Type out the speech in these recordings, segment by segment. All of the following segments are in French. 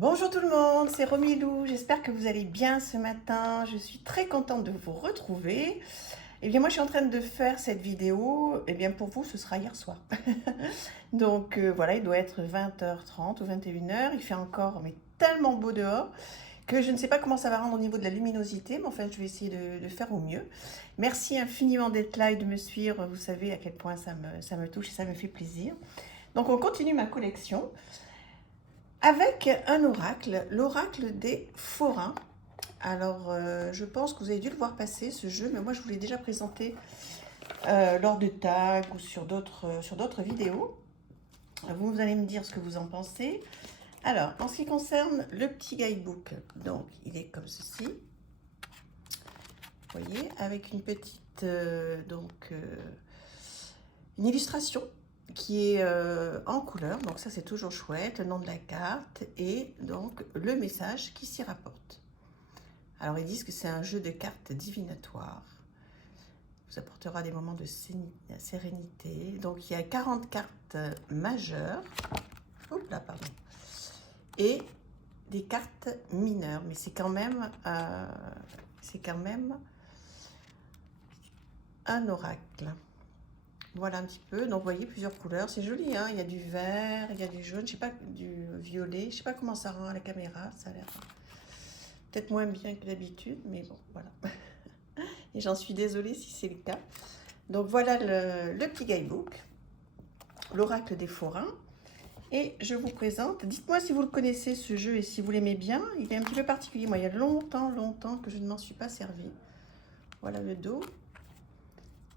Bonjour tout le monde, c'est Romilou, j'espère que vous allez bien ce matin. Je suis très contente de vous retrouver. Eh bien moi je suis en train de faire cette vidéo, eh bien pour vous ce sera hier soir. Donc voilà, il doit être 20h30 ou 21h, il fait encore mais tellement beau dehors que je ne sais pas comment ça va rendre au niveau de la luminosité, mais enfin je vais essayer de faire au mieux. Merci infiniment d'être là et de me suivre, vous savez à quel point ça me touche et ça me fait plaisir. Donc on continue ma collection avec un oracle, l'oracle des forains. Alors, je pense que vous avez dû le voir passer, ce jeu, mais moi, je vous l'ai déjà présenté lors de tags ou sur d'autres vidéos. Vous allez me dire ce que vous en pensez. Alors, en ce qui concerne le petit guidebook, donc, il est comme ceci. Vous voyez, avec une petite, une illustration qui est en couleur, donc ça c'est toujours chouette, le nom de la carte et donc le message qui s'y rapporte. Alors ils disent que c'est un jeu de cartes divinatoire, vous apportera des moments de sérénité. Donc il y a 40 cartes majeures, oups là, pardon, et des cartes mineures, mais c'est quand même un oracle. Voilà un petit peu, donc vous voyez plusieurs couleurs, c'est joli, hein, il y a du vert, il y a du jaune, je sais pas, du violet, je sais pas comment ça rend à la caméra, ça a l'air peut-être moins bien que d'habitude, mais bon, voilà. Et j'en suis désolée si c'est le cas. Donc voilà le petit guidebook, l'oracle des forains, et je vous présente, dites-moi si vous le connaissez ce jeu et si vous l'aimez bien, il est un petit peu particulier, moi il y a longtemps que je ne m'en suis pas servi. Voilà le dos.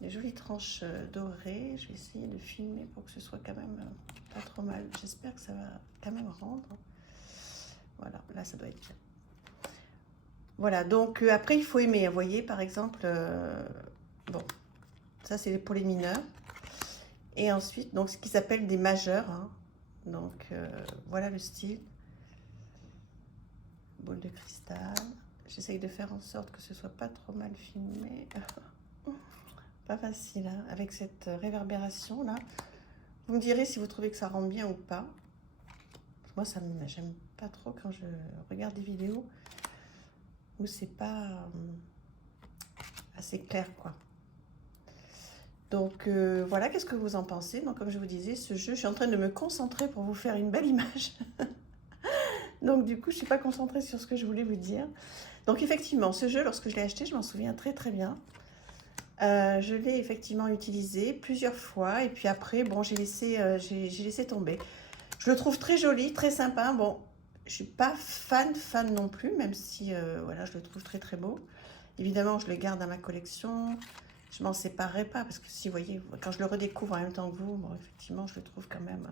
Des jolies tranches dorées. Je vais essayer de filmer pour que ce soit quand même pas trop mal. J'espère que ça va quand même rendre. Voilà, là ça doit être bien. Voilà, donc après il faut aimer. Vous voyez, par exemple, bon, ça c'est pour les mineurs. Et ensuite, donc ce qui s'appelle des majeurs. Hein. Donc voilà le style. Boule de cristal. J'essaye de faire en sorte que ce soit pas trop mal filmé. Pas facile, hein, avec cette réverbération là. Vous me direz si vous trouvez que ça rend bien ou pas. Moi, j'aime pas trop quand je regarde des vidéos où c'est pas assez clair, quoi. Donc voilà, qu'est-ce que vous en pensez? Donc comme je vous disais, ce jeu, je suis en train de me concentrer pour vous faire une belle image. Donc du coup, je suis pas concentrée sur ce que je voulais vous dire. Donc effectivement, ce jeu, lorsque je l'ai acheté, je m'en souviens très bien. Je l'ai effectivement utilisé plusieurs fois et puis après, bon, j'ai laissé tomber. Je le trouve très joli, très sympa. Bon, je suis pas fan non plus, même si voilà, je le trouve très beau. Évidemment, je le garde dans ma collection. Je m'en séparerai pas parce que si vous voyez, quand je le redécouvre en même temps que vous, bon, effectivement, je le trouve quand même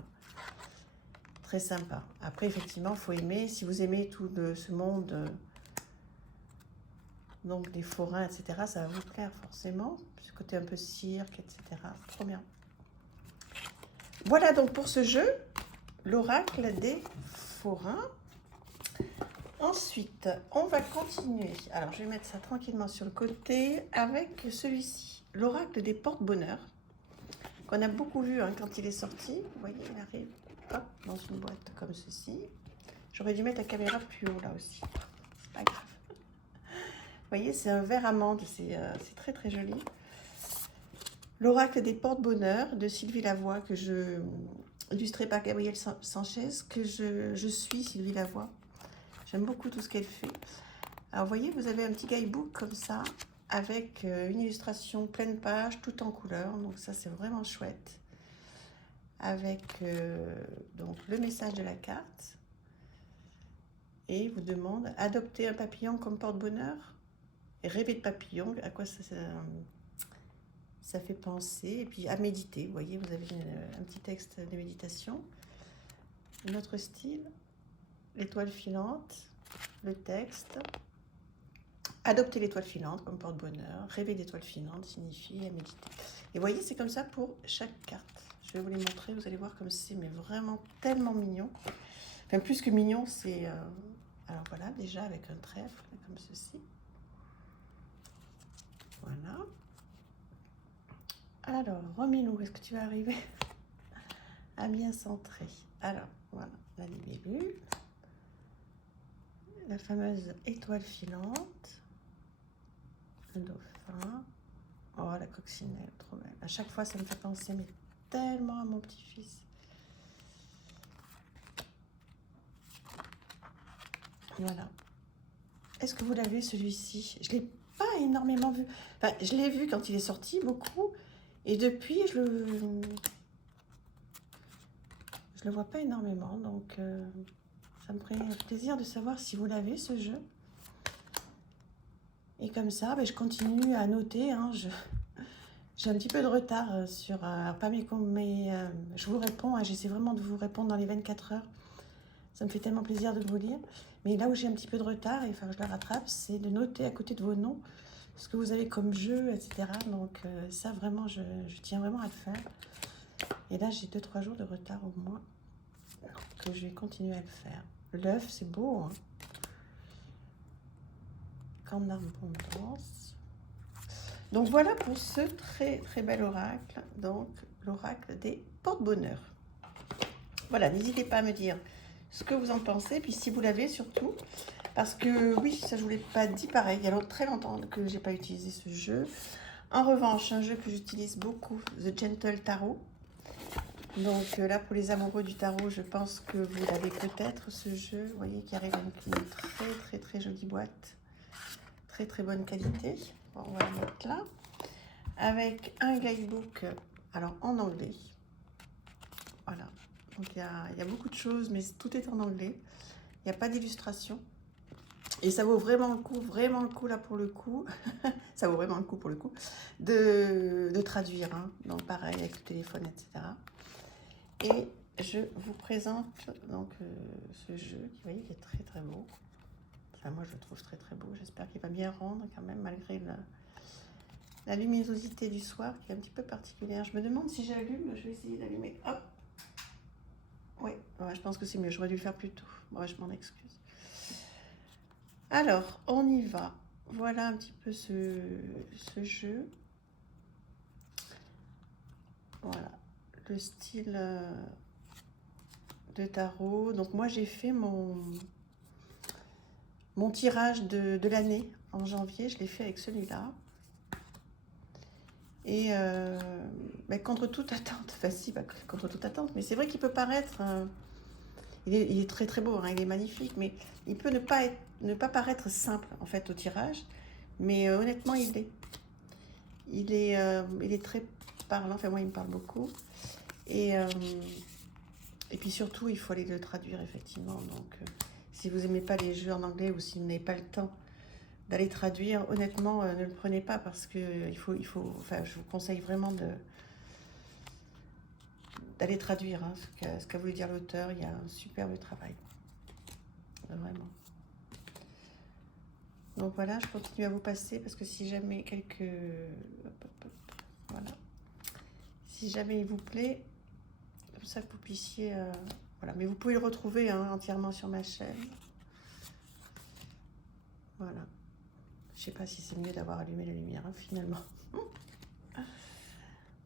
très sympa. Après, effectivement, il faut aimer. Si vous aimez tout ce monde, donc des forains, etc., ça va vous plaire forcément. Ce côté un peu cirque, etc. Trop bien. Voilà donc pour ce jeu, l'oracle des forains. Ensuite, on va continuer. Alors, je vais mettre ça tranquillement sur le côté avec celui-ci, l'oracle des porte-bonheur, qu'on a beaucoup vu hein, quand il est sorti. Vous voyez, il arrive hop, dans une boîte comme ceci. J'aurais dû mettre la caméra plus haut là aussi. C'est pas grave. Vous voyez, c'est un vert amande, c'est très joli. L'oracle des porte-bonheur de Sylvie Lavoie, illustré par Gabrielle Sanchez, que je suis Sylvie Lavoie. J'aime beaucoup tout ce qu'elle fait. Alors, vous voyez, vous avez un petit guidebook comme ça, avec une illustration pleine page, tout en couleur. Donc ça, c'est vraiment chouette. Avec donc le message de la carte. Et il vous demande, adopter un papillon comme porte-bonheur. Rêver de papillon, à quoi ça fait penser. Et puis à méditer, vous voyez, vous avez un petit texte de méditation. Notre style, l'étoile filante, le texte. Adopter l'étoile filante comme porte-bonheur, rêver d'étoile filante signifie méditer. Et vous voyez, c'est comme ça pour chaque carte. Je vais vous les montrer, vous allez voir comme c'est mais vraiment tellement mignon. Enfin, plus que mignon, c'est... alors voilà, déjà avec un trèfle, comme ceci. Voilà. Alors, Romilou, est-ce que tu vas arriver à bien centrer? Alors, voilà, la libellule. la fameuse étoile filante, le dauphin. Oh, la coccinelle, trop belle. À chaque fois, ça me fait penser mais tellement à mon petit-fils. Voilà. Est-ce que vous l'avez, celui-ci? Je ne l'ai pas énormément vu. Enfin, je l'ai vu quand il est sorti, beaucoup. Et depuis, je le vois pas énormément. Donc, ça me ferait plaisir de savoir si vous l'avez, ce jeu. Et comme ça, ben, je continue à noter. Hein, j'ai un petit peu de retard sur... pas je vous réponds. Hein, j'essaie vraiment de vous répondre dans les 24 heures. Ça me fait tellement plaisir de vous lire. Mais là où j'ai un petit peu de retard, et enfin je le rattrape, c'est de noter à côté de vos noms ce que vous avez comme jeu, etc. Donc ça, vraiment, je tiens vraiment à le faire. Et là, j'ai 2-3 jours de retard au moins. Donc je vais continuer à le faire. L'œuf, c'est beau. Hein, Camp d'abondance. Donc voilà pour ce très très bel oracle. Donc l'oracle des porte-bonheur. Voilà, n'hésitez pas à me dire ce que vous en pensez, puis si vous l'avez surtout, parce que oui, ça je vous l'ai pas dit pareil, il y a très longtemps que j'ai pas utilisé ce jeu. En revanche, un jeu que j'utilise beaucoup, The Gentle Tarot. Donc là, pour les amoureux du tarot, je pense que vous l'avez peut-être, ce jeu. Vous voyez qu'il arrive avec une très très très jolie boîte, très très bonne qualité. Bon, on va le mettre là, avec un guidebook, alors en anglais. Voilà. Donc il y a beaucoup de choses, mais tout est en anglais. Il n'y a pas d'illustration. Et ça vaut vraiment le coup là pour le coup. Ça vaut vraiment le coup pour le coup de traduire. Hein. Donc pareil avec le téléphone, etc. Et je vous présente donc ce jeu qui, vous voyez, qui est très très beau. Enfin, moi je le trouve très très beau. J'espère qu'il va bien rendre quand même malgré la luminosité du soir qui est un petit peu particulière. Je me demande si j'allume. Je vais essayer d'allumer. Hop. Oui, ouais, je pense que c'est mieux. J'aurais dû le faire plus tôt. Moi, je m'en excuse. Alors, on y va. Voilà un petit peu ce jeu. Voilà, le style de tarot. Donc moi, j'ai fait mon tirage de l'année en janvier. Je l'ai fait avec celui-là. Et contre toute attente, enfin si, contre toute attente, mais c'est vrai qu'il peut paraître... il est très très beau, hein, il est magnifique, mais il peut ne pas paraître simple en fait au tirage, mais honnêtement il l'est. Il est très parlant, enfin moi il me parle beaucoup. Et puis surtout il faut aller le traduire effectivement. Donc si vous n'aimez pas les jeux en anglais ou si vous n'avez pas le temps d'aller traduire, honnêtement ne le prenez pas parce que enfin je vous conseille vraiment d'aller traduire hein, ce qu'a voulu dire l'auteur. Il y a un superbe travail. Vraiment. Donc voilà, je continue à vous passer parce que si jamais voilà. Si jamais il vous plaît, comme ça que vous puissiez... voilà, mais vous pouvez le retrouver hein, entièrement sur ma chaîne. Voilà. Je sais pas si c'est mieux d'avoir allumé la lumière hein, finalement.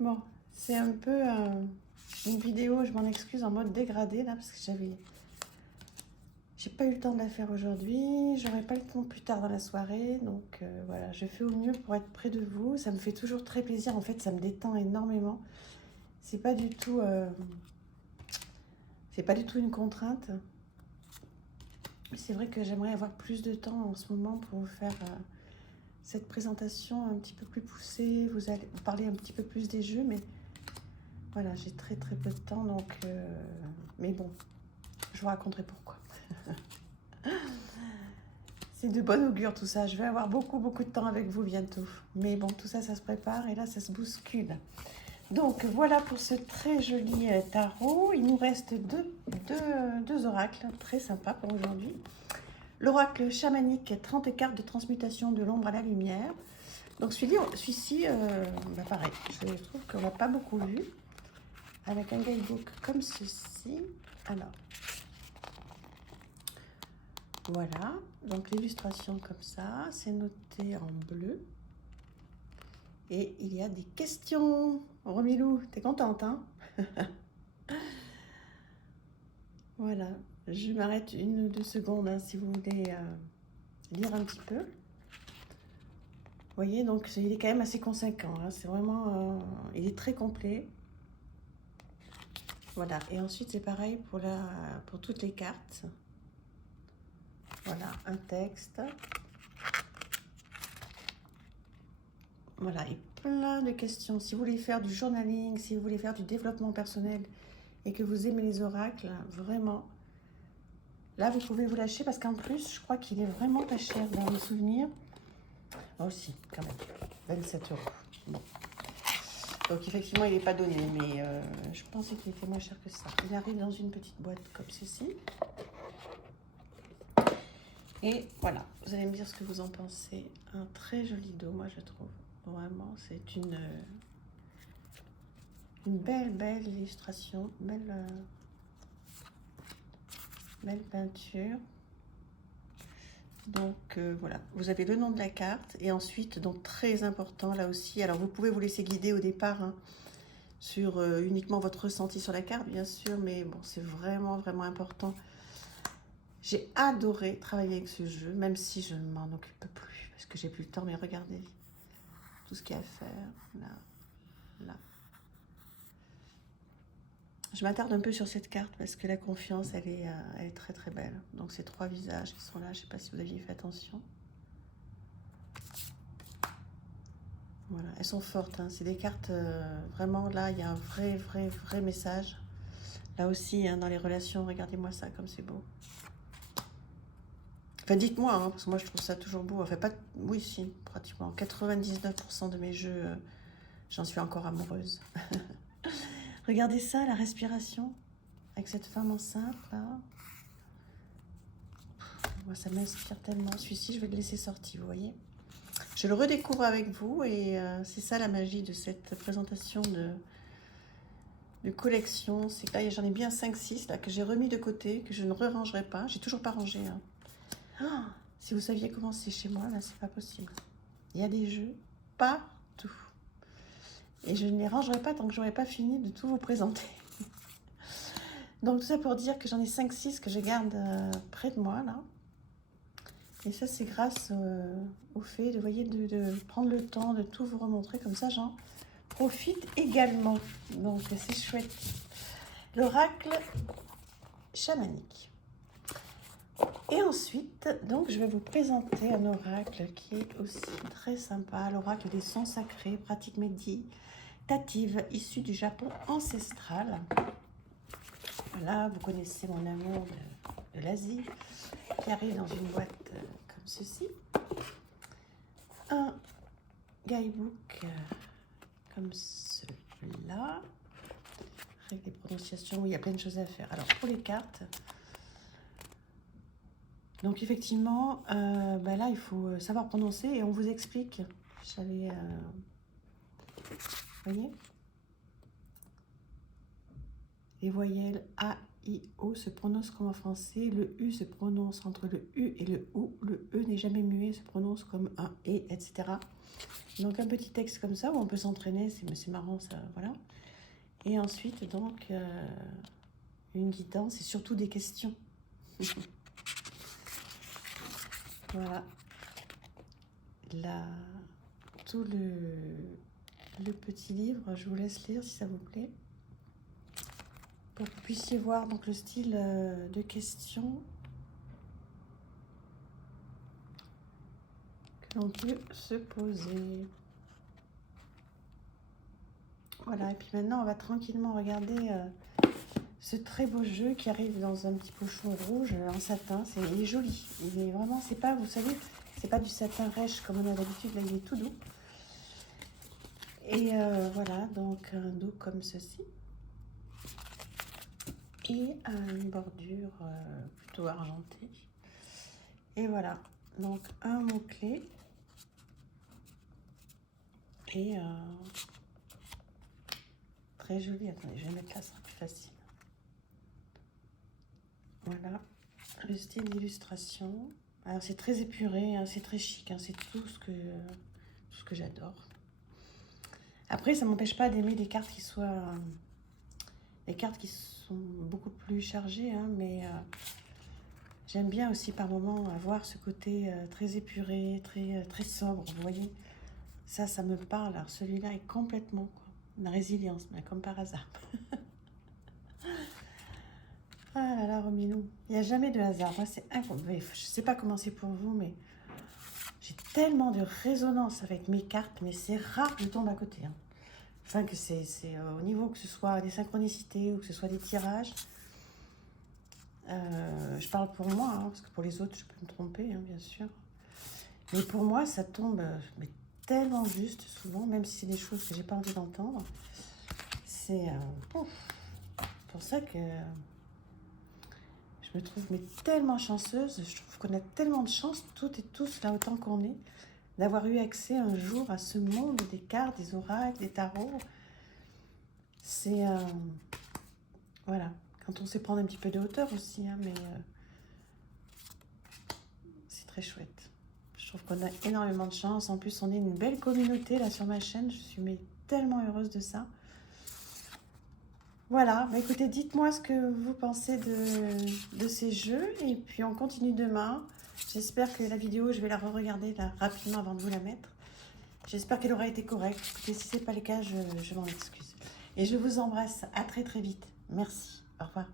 Bon, c'est un peu une vidéo, je m'en excuse, en mode dégradé là parce que j'ai pas eu le temps de la faire aujourd'hui, j'aurai pas le temps plus tard dans la soirée, donc voilà, je fais au mieux pour être près de vous. Ça me fait toujours très plaisir, en fait, ça me détend énormément. C'est pas du tout une contrainte. C'est vrai que j'aimerais avoir plus de temps en ce moment pour vous faire cette présentation un petit peu plus poussée, vous parler un petit peu plus des jeux, mais voilà, j'ai très très peu de temps, donc mais bon, je vous raconterai pourquoi. C'est de bon augure tout ça, je vais avoir beaucoup de temps avec vous bientôt. Mais bon, tout ça, ça se prépare et là, ça se bouscule. Donc voilà pour ce très joli tarot. Il nous reste deux oracles très sympas pour aujourd'hui. L'oracle chamanique, 30 cartes de transmutation de l'ombre à la lumière. Donc celui-ci, pareil, je trouve qu'on n'a pas beaucoup vu. Avec un guidebook comme ceci. Alors, voilà, donc l'illustration comme ça, c'est noté en bleu. Et il y a des questions. Romilou, t'es contente, hein? Voilà, Je m'arrête 1 ou 2 secondes hein, si vous voulez lire un petit peu. Vous voyez, donc il est quand même assez conséquent. Hein, c'est vraiment, il est très complet. Voilà, et ensuite c'est pareil pour toutes les cartes. Voilà, un texte. Voilà, et plein de questions. Si vous voulez faire du journaling, si vous voulez faire du développement personnel et que vous aimez les oracles, vraiment, là vous pouvez vous lâcher parce qu'en plus, je crois qu'il est vraiment pas cher dans mes souvenirs. Oh si, quand même, 27 €. Bon. Donc effectivement, il n'est pas donné, mais je pensais qu'il était moins cher que ça. Il arrive dans une petite boîte comme ceci. Et voilà, vous allez me dire ce que vous en pensez. Un très joli dos, moi je trouve. Vraiment, c'est une belle illustration, belle peinture. Donc voilà, vous avez le nom de la carte et ensuite, donc très important là aussi, alors vous pouvez vous laisser guider au départ hein, sur uniquement votre ressenti sur la carte bien sûr, mais bon c'est vraiment important. J'ai adoré travailler avec ce jeu, même si je ne m'en occupe plus parce que j'ai plus le temps, mais regardez tout ce qu'il y a à faire, là. Je m'attarde un peu sur cette carte parce que la confiance, elle est très belle. Donc ces 3 visages qui sont là, je ne sais pas si vous aviez fait attention. Voilà, elles sont fortes, hein. C'est des cartes, vraiment là, il y a un vrai message. Là aussi, hein, dans les relations, regardez-moi ça, comme c'est beau. Enfin, dites-moi, hein, parce que moi je trouve ça toujours beau. Enfin, pas, oui, si, pratiquement. 99% de mes jeux, j'en suis encore amoureuse. Regardez ça, la respiration, avec cette femme enceinte, là. Moi, ça m'inspire tellement. Celui-ci, je vais le laisser sortir, vous voyez. Je le redécouvre avec vous et c'est ça la magie de cette présentation de collection. C'est que là, j'en ai bien 5-6 là, que j'ai remis de côté, que je ne re-rangerai pas. J'ai toujours pas rangé. Hein. Oh, si vous saviez comment c'est chez moi, là, c'est pas possible. Il y a des jeux partout. Et je ne les rangerai pas tant que j'aurai pas fini de tout vous présenter. Donc tout ça pour dire que j'en ai 5-6 que je garde près de moi, là. Et ça, c'est grâce au fait de, voyez, de prendre le temps de tout vous remontrer. Comme ça, j'en profite également. Donc, c'est chouette. L'oracle chamanique. Et ensuite, donc, je vais vous présenter un oracle qui est aussi très sympa. L'oracle des sons sacrés, pratique méditative, issue du Japon ancestral. Voilà, vous connaissez mon amour de l'Asie, qui arrive dans une boîte comme ceci. Un guidebook comme celui-là, avec des prononciations où il y a plein de choses à faire. Alors, pour les cartes, donc effectivement, là, il faut savoir prononcer et on vous explique. J'avais, vous voyez, les voyelles A, I, O se prononcent comme en français. Le U se prononce entre le U et le OU. Le E n'est jamais muet, se prononce comme un E, etc. Donc un petit texte comme ça où on peut s'entraîner, c'est marrant ça, voilà. Et ensuite donc une guidance et surtout des questions. Voilà. Là, tout le petit livre, je vous laisse lire si ça vous plaît. Pour que vous puissiez voir donc le style de questions que l'on peut se poser. Voilà, et puis maintenant on va tranquillement regarder ce très beau jeu qui arrive dans un petit pochon rouge en satin. Il est joli, il est vraiment, c'est pas, vous savez, c'est pas du satin rêche comme on a d'habitude, là il est tout doux. Et voilà, donc un dos comme ceci. Et une bordure plutôt argentée. Et voilà, donc un mot-clé. Et très joli. Attendez, je vais mettre là, ça sera plus facile. Voilà, le style d'illustration. Alors c'est très épuré, hein, c'est très chic, hein, c'est tout ce que j'adore. Après, ça m'empêche pas d'aimer des cartes qui soient des cartes qui sont beaucoup plus chargées, hein, mais j'aime bien aussi par moments avoir ce côté très épuré, très sobre, vous voyez. Ça me parle. Alors celui-là est complètement, quoi, une résilience, mais comme par hasard. Ah là là, Rominou, il n'y a jamais de hasard. Moi, c'est incroyable. Je ne sais pas comment c'est pour vous, mais j'ai tellement de résonance avec mes cartes, mais c'est rare que je tombe à côté, hein. Enfin, que c'est au niveau que ce soit des synchronicités ou que ce soit des tirages. Je parle pour moi, hein, parce que pour les autres, je peux me tromper, hein, bien sûr. Mais pour moi, ça tombe mais tellement juste, souvent, même si c'est des choses que j'ai pas envie d'entendre. C'est pour ça que je me trouve mais tellement chanceuse. Je trouve qu'on a tellement de chance, toutes et tous, là, autant qu'on est, d'avoir eu accès un jour à ce monde des cartes, des oracles, des tarots. C'est... voilà. Quand on sait prendre un petit peu de hauteur aussi, hein, mais c'est très chouette. Je trouve qu'on a énormément de chance. En plus, on est une belle communauté là sur ma chaîne. Je suis mais tellement heureuse de ça. Voilà, bah écoutez, dites-moi ce que vous pensez de ces jeux. Et puis, on continue demain. J'espère que la vidéo, je vais la re-regarder là, rapidement avant de vous la mettre. J'espère qu'elle aura été correcte. Écoutez, si ce n'est pas le cas, je m'en excuse. Et je vous embrasse. À très très vite. Merci. Au revoir.